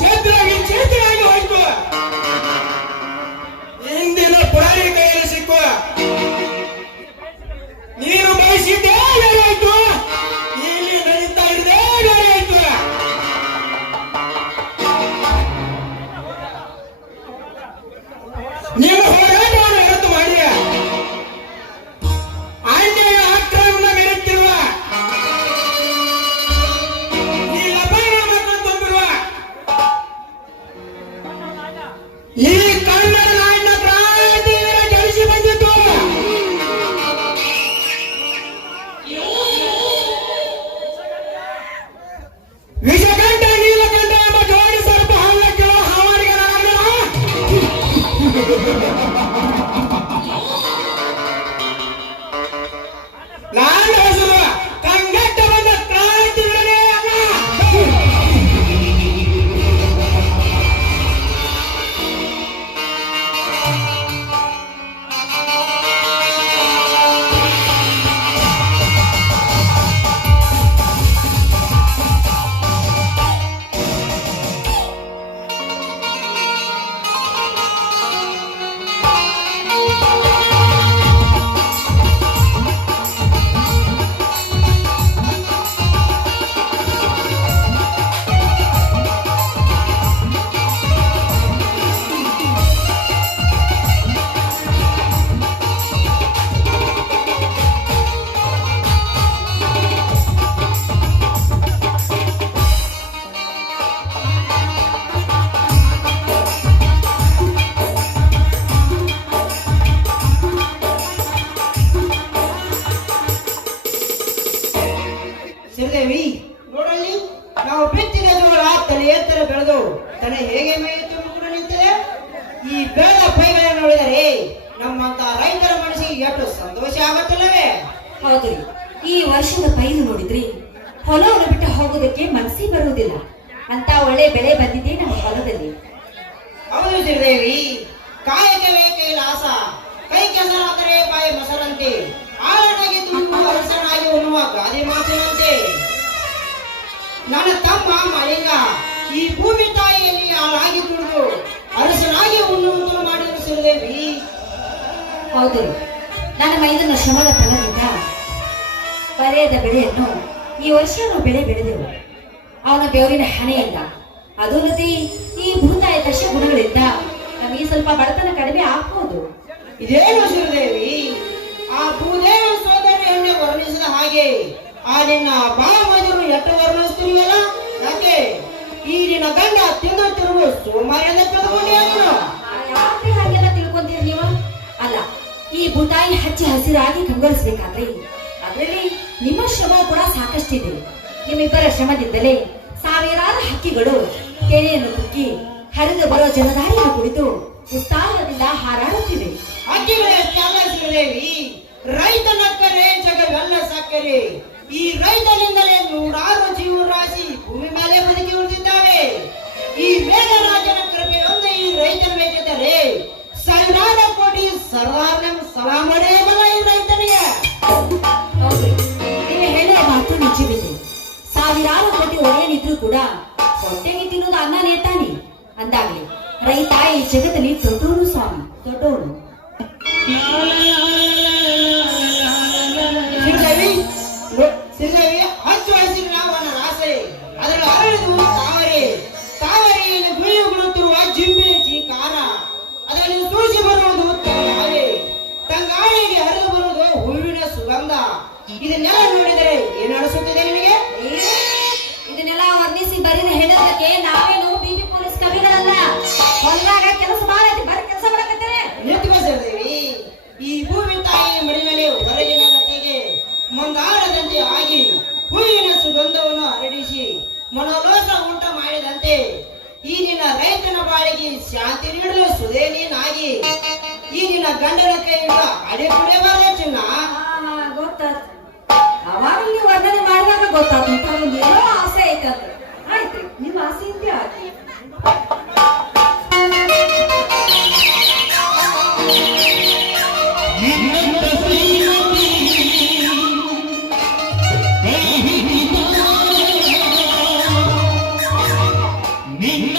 ಛೇದ್ರಾಗಿ ಛೇದ್ರಾಗಿ ಹೋಯ್ತು. ಇಂದಿನ ಪುರಾಣಿ ಕೈಯಲ್ಲಿ ಸಿಕ್ಕುವ ನೀನು ಬಯಸಿದ್ದೇ ಬೇರೆಯಾಯ್ತು, ಇಲ್ಲಿ ನಡೀತಾ ಇರದೇ ಬೇರೆಯಾಯ್ತು. ನೀನು ಹೋರಾಟವನ್ನು ಹೊರತು ಮಾಡಿ ಆಂಜನೇಯ ಆಕ್ರಮಣ ಮೆರೆಯುತ್ತಿರುವ ಈ ಲಭಾಗಳನ್ನು ತಂದಿರುವ ಈ ಕನ್ನಡ ನಾಡಿನ ಕ್ರಾಂತಿಯನ್ನು ಜಯಿಸಿ ಬಂದಿತ್ತು. ವಿಷಕಂಠ ನೀಲಕಂಠ ಎಂಬ ಜೋಡಿ ಸರ್ಪ ಹಲ್ಲಕ್ಕೆ ಹಾವಳಿಗೆ ನಾನು ಹೆಸರು ಕಂಗೆಟ್ಟ ಬಂದ ಕ್ರಾಂತಿ ವಿರನೇ ಅಲ್ಲ. ಶ್ರೀದೇವಿ ನೋಡಲ್ಲಿ, ನಾವು ಬಿತ್ತಿದ ಜೋಳ ತಲೆ ಎತ್ತರ ಬೆಳೆದು ತಲೆ ಹೇಗೆ ಮೇಯುತ್ತು ಕೂಡ ನಿಂತಿದೆ. ಈ ಬೆಳೆದ ಪೈಗಳನ್ನು ನೋಡಿದರೆ ನಮ್ಮಂತ ರೈತರ ಮನಸ್ಸಿಗೆ ಎಷ್ಟು ಸಂತೋಷ ಆಗುತ್ತಿಲ್ಲವೇ? ಹೌದು, ಈ ವರ್ಷದ ಪೈರು ನೋಡಿದ್ರಿ ಹೊಲವನ್ನು ಬಿಟ್ಟು ಹೋಗೋದಕ್ಕೆ ಮನಸ್ಸಿ ಬರುವುದಿಲ್ಲ ಅಂತ ಒಳ್ಳೆ ಬೆಳೆ ಬಂದಿದೆ ನಮ್ಮ ಹೊಲದಲ್ಲಿ. ಹೌದು ಶ್ರೀದೇವಿ, ಕಾಯಕವೇ ಕೈಲಾಸ, ಕೈ ಕೆಸರಾದರೆ ಬಾಯಿ ಮೊಸರಂತೆ, ಆಳನಾಗಿ ತುಂಬುವ ಅರಸನಾಗಿ ಉಣ್ಣುವ ಗಾದೆ ಮಾತಿನಂತೆ. ನನ್ನ ತಮ್ಮ ಮಳಿಂಗ ಈ ಭೂಮಿ ತಾಯಿಯಲ್ಲಿ ಆಳಾಗಿ ದುಡಿದು ಅರಸನಾಗಿ ಉಣ್ಣುವಂತೆ ಮಾಡಿದರು ಶ್ರೀದೇವಿ. ಹೌದು, ನನ್ನ ಮೈದನ ಶ್ರಮದ ಫಲದಿಂದ ಬರೆಯದ ಬೆಳೆಯನ್ನು ಈ ವರ್ಷ ನಾವು ಬೆಳೆದೆವು. ಅವನ ಬೆವರಿನ ಹಣೆಯಿಂದ, ಅದಲ್ಲದೆ ಈ ಭೂತಾಯ ದಶ ಗುಣಗಳಿಂದ ನಮಗೆ ಸ್ವಲ್ಪ ಬಡತನ ಕಡಿಮೆ ಆಗ್ಬೋದು. ಇದೇನು ಶ್ರೀದೇವಿ, ಆ ಭೂದೇವ ಸೋದರಿಯನ್ನೇ ವರ್ಣಿಸಿದ ಹಾಗೆ ಆ ನಿನ್ನ ಬಾಮದರು ಎಟ್ಟು ವರ್ಣಿಸ್ತಿರುವಲ್ಲ, ಯಾಕೆ ಈ ನಿನ್ನ ಗಂಡ ತಿನ್ನುತ್ತಿರುವ ಸೋಮಾರಿಯಿಂದ ತಿಳಿದುಕೊಂಡೆ ಅವನು. ಯಾಕೆ ಹಾಗೆಲ್ಲ ತಿಳ್ಕೊಂತೀರಿ ನೀವು? ಅಲ್ಲ, ಈ ಭೂತಾಯಿ ಹಚ್ಚಿ ಹಸಿರಾಗಿ ಕಂಗೊಳಿಸ್ಬೇಕಾದ್ರೆ ಅದರಲ್ಲಿ ನಿಮ್ಮ ಶ್ರಮ ಕೂಡ ಸಾಕಷ್ಟಿದೆ. ನಿಮ್ಮಿಬ್ಬರ ಶ್ರಮದಿಂದಲೇ ಸಾವಿರಾರು ಹಕ್ಕಿಗಳು ಕೆರೆಯನ್ನು ಕುಕ್ಕಿ ಹರಿದು ಬರೋ ಜಲಧಾರಿಯನ್ನು ಕುರಿತು ಉತ್ಸಾಹದಿಂದ ಹಾರಾಡುತ್ತಿವೆ. ಹಕ್ಕಿಗಳಷ್ಟೇ ಅಲ್ಲ ಶ್ರೀದೇವಿ, ರೈತನಕ್ಕರೆ ಜಗವೆಲ್ಲ ಸಕ್ಕರೆ. ಈ ರೈತನಿಂದಲೇ ನೂರಾರು ಜೀವರಾಶಿ ಭೂಮಿ ಮೇಲೆ ಬದುಕಿ ಉಳಿದಿದ್ದಾವೆ. ಈ ಮೇಘರಾಜನ ಕೃಪೆಯೊಂದು ಈ ರೈತನ ಬೇಕಿದ್ದರೆ ಸಾವಿರಾರು ಕೋಟಿ ಸರ್ವಾರ್ನ ಸಲಾಮಡೆಯಬಲ್ಲ ಈ ರೈತನಿಗೆ. ಹೌದು, ನೀವು ಹೇಳುವ ಮಾತು ನಿಜವಿದೆ. ಸಾವಿರಾರು ಕೋಟಿ ಒಡೆಯನಿದ್ರು ಕೂಡ ಹೊಟ್ಟೆಗೆ ತಿನ್ನೋದು ಅನ್ನನೇ ತಾನೆ. ಅಂದಾಗ್ಲಿ ರೈತ ಈ ಜಗತ್ತಲ್ಲಿ ದೊಡ್ಡವನು ಸ್ವಾಮಿ, ದೊಡ್ಡವನು. ಶ್ರೀದೇವಿ, ಹಚ್ಚು ಹಸಿರಿನ ವನ ರಾಸೆ, ಅದರಲ್ಲಿ ಅರಳಿದು ತಾವರೆ, ತಾವರೆಯನ್ನು ಗುಳಿಯುಗುಳುತ್ತಿರುವ ಜಿಂಬೆ ಜೀಕಾರ, ಅದರಲ್ಲಿ ಸೂಸಿ ಬರುವುದು ತಂಗಾಳೆ, ತಂಗಾಳಿಗೆ ಹರಿದು ಬರುವುದು ಹೂವಿನ ಸುಗಂಧ. ಇದನ್ನೆಲ್ಲ ನೋಡಿದರೆ ಏನು ಅನಿಸುತ್ತಿದೆ ನಿನಗೆ? ಇದನ್ನೆಲ್ಲ ವರ್ಣಿಸಿ ಬರೀನ ಹೇಳೋದಕ್ಕೆ ನಾವೇನು ಬಿಬಿ ಪೊಲೀಸ್ ಕವಿಗಳಲ್ಲ. ಹೊಲದಾಗ ಕೆಲಸ ಮಾಡಿ ಬರೀ ಕೆಲಸ ಮಾಡಕತ್ತೇವೆ. ನಿಂತುಕೋಸಿರ್ತೀವಿ. ಈ ಭೂಮಿ ತಾಯಿ ಮಡಿ ಮೇಲೆ ಹೊರಗಿನ ಲತೆಗೆ ಮಂದಾರದಂತೆ ಆಗಿ ಹೂವಿನ ಸುಗಂಧವನ್ನು ಹರಡಿಸಿ ಮನೋಲೋಸ ಉಂಟು ಮಾಡಿದಂತೆ ಈ ನಿನ್ನ ರೈತನ ಬಾಳಿಗೆ ಶಾಂತಿ ನೀಡಲು ಸುದೇ ನೀನಾಗಿ ಈ ನಿನ್ನ ಗಂಡನ ಕೈಯಿಂದ ಅಡೆ ಕುಡೆ ಬರಲೇ ಚಿನ್ನ. ಗೊತ್ತಾಯ್ತು, ಅವಾಗ ನೀವು ವರ್ಣನೆ ಮಾಡಿದಾಗ ಗೊತ್ತಾಯ್ತು ಒಂದು ಏನೋ ಆಸೆ ಐತಂತ. ಆಯ್ತು, ನಿಮ್ಮ ಆಸೆ ಇದ್ದೇ ಆಗಿ. ನಿನ್ನ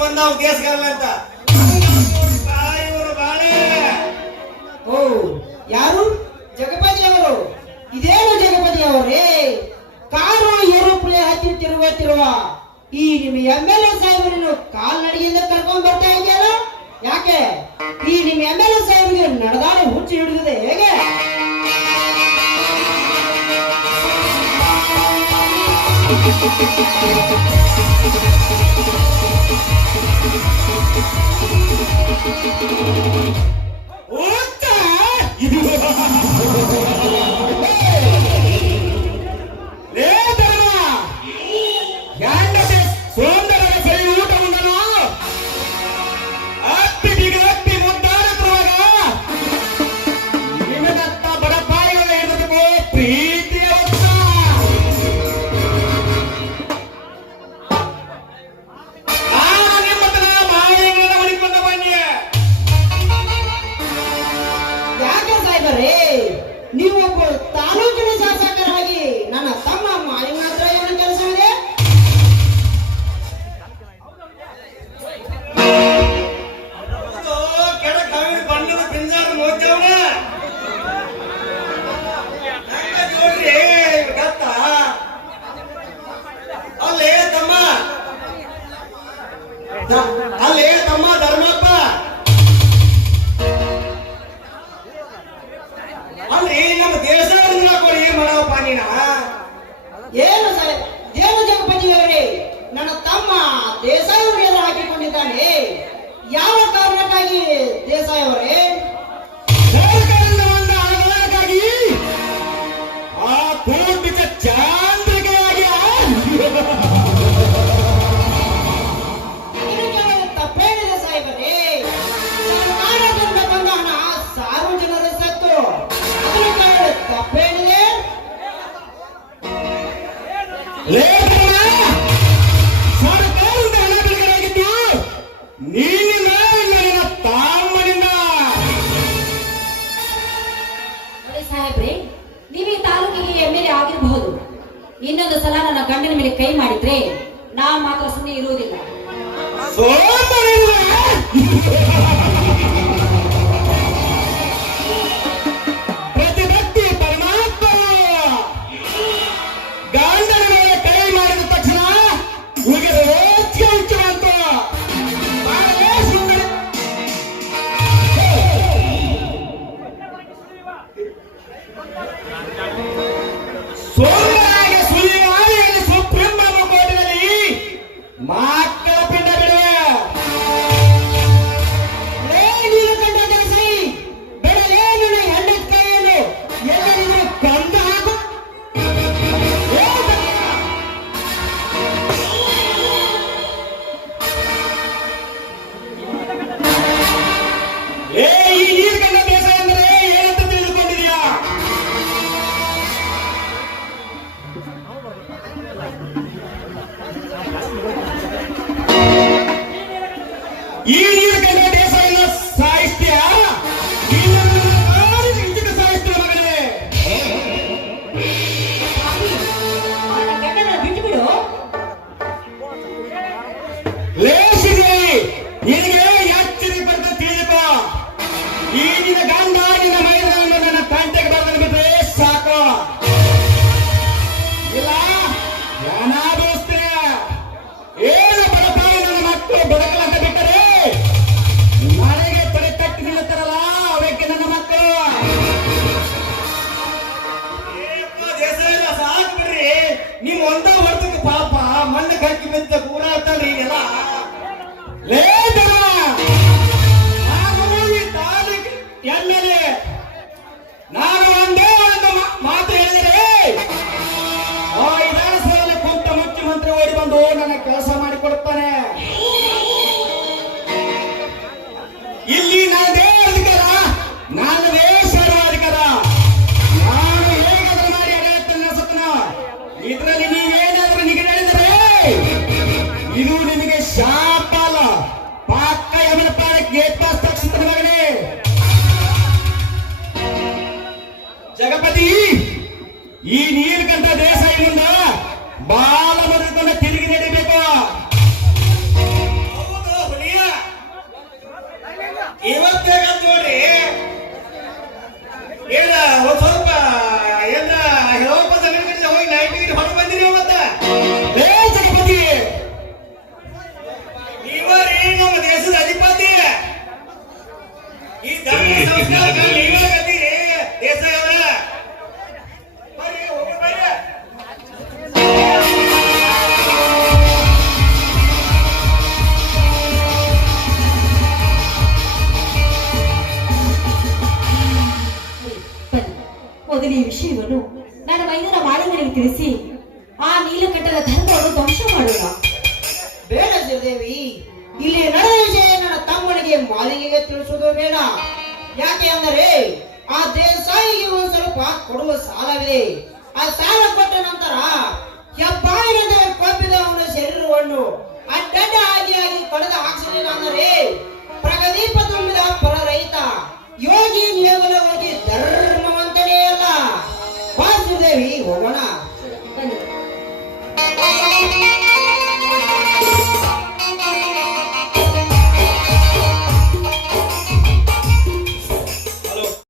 ಬಂದಾವ್ ಕೇಸ್ಗಲ್ಲ ಅಂತ ಇವರು ಬಾಳೆ. ಓ ಯಾರು? ಜಗಪತಿ ಅವರು. ಇದೇನು ಜಗಪತಿ ಅವರೇ, ಕಾರು ಏರೋಪ್ಲೇನ್ ಹತ್ತಿತ್ತಿರುವ ಈ ನಿಮ್ಮ MLA ಸಾಹೇಬರನ್ನು ಕಾಲ್ನಡಿಗೆಯಿಂದ ಕರ್ಕೊಂಡ್ ಬರ್ತಾ ಇದೆಯಲ್ಲ, ಯಾಕೆ? ಈ ನಿಮ್ಮ MLA ಸಾಹೇಬರಿಗೆ ನಡೆದಾಡ ಹುಚ್ಚು ಹಿಡಿದಿದೆ ಹೇಗೆ? ಅಲ್ಲೇ ತಮ್ಮ ಧರ್ಮಪ್ಪ, ಅಲ್ರಿ ನಮ್ಮ ದೇಶವನ್ನು ಕೊಡಿ ಮಾಡವಪ್ಪ ನೀನ. ಏನು ಸರ್, ಏನು ಜಗಪತಿಯವರೇ, ನನ್ನ ತಮ್ಮ ದೇಸಾಯಿ ಅವರೆಲ್ಲ ಹಾಕಿಕೊಂಡಿದ್ದಾನೆ. ಯಾವ ಕಾರಣಕ್ಕಾಗಿ ದೇಸಾಯಿ ಅವರೇ? ಸರ್ಕಾರದಿಂದ ಬಂದ ಅನುದಾನಕ್ಕಾಗಿ ಆ ಕೂರ್ಮಿಕ ಚಾಂದ್ರಿಕೆಯಾಗಿ ಇದು ಕೇವಲ ತಪ್ಪೇನಿದೆ ಸಾಹೇಬರೇ. ಸರ್ಕಾರದಿಂದ ಬಂದ ಹಣ ಸಾರ್ವಜನಿಕರ ಸತ್ತು, ಅದನ್ನು ಕೇವಲ ತಪ್ಪೇನಿದೆ? ಸರ್ಕಾರದಿಂದ ಹಣ ಬಿಡುಗಡೆಯಾಗಿದ್ದು ನೀನಿಂದ ನನ್ನ ತಾಮನಿಂದ. ನೋಡಿ ಸಾಹೇಬ್ರೆ, ನೀವು ಈ ತಾಲೂಕಿಗೆ ಎಮ್ಮೆಲ್ಯೆ ಆಗಿರಬಹುದು. ಇನ್ನೊಂದು ಸಲ ನನ್ನ ಗಂಡನ ಮೇಲೆ ಕೈ ಮಾಡಿದ್ರೆ ನಾ ಮಾತ್ರ ಸುಮ್ಮನೆ ಇರುವುದಿಲ್ಲ. ಪ್ರತಿ ವ್ಯಕ್ತಿ ಪರಮಾತ್ಮ ಗಂಡನ ಮೇಲೆ ಕೈ ಮಾಡಿದ ತಕ್ಷಣ ಉಗಿದ ರೋಚಿಗೆ ಉಚ್ಚವಂತು. ಸೋಮರಾಗೆ ಸುಲಿಯಾಳಿಯಲ್ಲಿ ಸುಪ್ರೀಂ ಕೋರ್ಟಿನಲ್ಲಿ ಮಕ್ಕಳ ಪಿಂಡ ಬಿಡುವೆ. ನೀನು ಕಂಡ ದೇಸಾಯಿ ಬೆಳಲೇನು ಹೆಣ್ಣು ಕೈಯನ್ನು ಎಲ್ಲರಿಗೂ ಕಂದ ಹಾಕು. ಈ ನೀರ್ಗಂಡ ಬೇಸಾಯ ಅಂದರೆ ಏನಂತ ತಿಳಿದುಕೊಂಡಿದ್ಯಾ? ಈ ನೀರ್ಗಂಡ ಬೇಸಾಯ ಸಾಹಿತ್ಯ ಸಾಹಿತ್ಯ ಮಗನೇ. ನನ್ನ ಗಂಡನ ಬಿಟ್ಟು ಬಿಡು. ಲೇಷಿದೆ ನಿನಗೆ ಎಚ್ಚರಿ ಬರ್ತ ತಿಳಿದುಕೋ. ಈ ನಿನ್ನ ಗಂಡ ನಿನ್ನ ಮೈದಾನ ನನ್ನ ಕಂಟೆಗೆ ಬರ್ದನ್ನು ಬಿಟ್ರೆ ಸಾಕು. ಇಲ್ಲ ಏನಾದೋಸ್ತಿರ ಏನು ಬಡಪಾಯಿ ನನ್ನ ಮಕ್ಕಳು ಬಡಕಲಂತ ಬಿಟ್ಟರೆ ನನಗೆ ತಲೆ ಕಟ್ಟಿ ನಿಲ್ಲುತ್ತಾರಲ್ಲ ಅವಕ್ಕೆ ನನ್ನ ಮಕ್ಕಳು. ಸಾಕು ಬಿಡ್ರಿ, ನೀವು ಒಂದ ವರ್ತಕ್ಕೆ ಪಾಪ ಮಣ್ಣು ಕಟ್ಟಿ ಬಿದ್ದ ಕೂರ ಆಗ್ತಾರ್ರಿ ಎಲ್ಲ. ಎಮ್ಮೆಲೆ ನಾನು ಒಂದೇ ಒಂದು ಮಾತು ಹೇಳಿದರೆ ವಿಧಾನಸಭೆಯಲ್ಲಿ ಕುಂತ ಮುಖ್ಯಮಂತ್ರಿ ಓಡಿ ಬಂದು ನನ್ನ ಕೆಲಸ ಮಾಡಿಕೊಡುತ್ತಾನೆ. ಇಲ್ಲಿ ನನ್ನದೇ ಅಧಿಕಾರ, ನನ್ನದೇ ಸರ್ವಾಧಿಕಾರ. ನಾನು ಹೇಗಾದ್ರೂ ಮಾಡಿ ಆಡಳಿತ ನಡೆಸುತ್ತೇನ. ಇದರಲ್ಲಿ ನೀವೇನಾದ್ರೂ ನಿಗದಿ ಹೇಳಿದರೆ ಇದು ನಿಮಗೆ ಶಾಪ ಅಲ್ಲ, ಪಕ್ಕ ಯಮನ ಪಾಲ ಗೇಟ್ ಪಾಸ್ ತಕ್ಷಣ ಮಗನೇ. ಜಗಪತಿ, ಈ ನೀರ್ಗಂಟ ದೇಸಾಯಿ ಮುಂದ ಬಾಲ ಬದುಕೊಂಡು ತಿರುಗಿ ನಡಿಬೇಕು. ಇವತ್ತೇ ನೋಡ್ರಿ ಏನ ಒಂದ್ ಸ್ವಲ್ಪ ಏನ ಹೇಳೋಪ ಸಮೀಪದಿಂದ ಹೋಗಿ ನೈಟ್ ಹೊರ ಬಂದಿರಿ ಮತ್ತ. ಜಗಪತಿ, ನೀವರೀ ನಮ್ಮ ದೇಶದ ಅಧಿಪತಿ. ಈ ಧರ್ಮ ಸಂಸ್ಕಾರ ನೀವೇ ಗತಿರಿ ದೇಸಾಯಿ ಅವರ. ಬರ್ರಿ ಹೋಗಿ ಬರ್ರಿ. ಬನ್ನಿ, ಮೊದಲು ಈ ವಿಷಯವನ್ನು ನನ್ನ ಮೈದನ ಮಾಳಿಂಗನಿಗೆ ತಿಳಿಸಿ ಆ ನೀಲಕಂಠದ ಧರ್ಮವನ್ನು ಧ್ವಂಸ ಮಾಡೋಣ. ಬೇಡ ಶ್ರೀದೇವಿ, ಇಲ್ಲಿ ನಡೆದ ವಿಷಯ ನನ್ನ ತಮ್ಮನಿಗೆ ಮಾಲಿಗೆಗೆ ತಿಳಿಸುವುದು ಬೇಡ. ಯಾಕೆ ಅಂದರೆ ಆ ದೇಸಾಯಿಗೆ ಒಂದು ಸ್ವಲ್ಪ ಕೊಡುವ ಸಾಲವಿದೆ. ಆ ಸಾಲ ಕೊಟ್ಟ ನಂತರ ಹೆಬ್ಬಾಯಿನಿಂದ ಕೊಬ್ಬಿದ ಅವನ ಶರೀರವನ್ನು ಅಡ್ಡಡ್ಡ ಆಗಿ ಕಳೆದ ಹಾಕ್ಸಲಿಲ್ಲ ಅಂದರೆ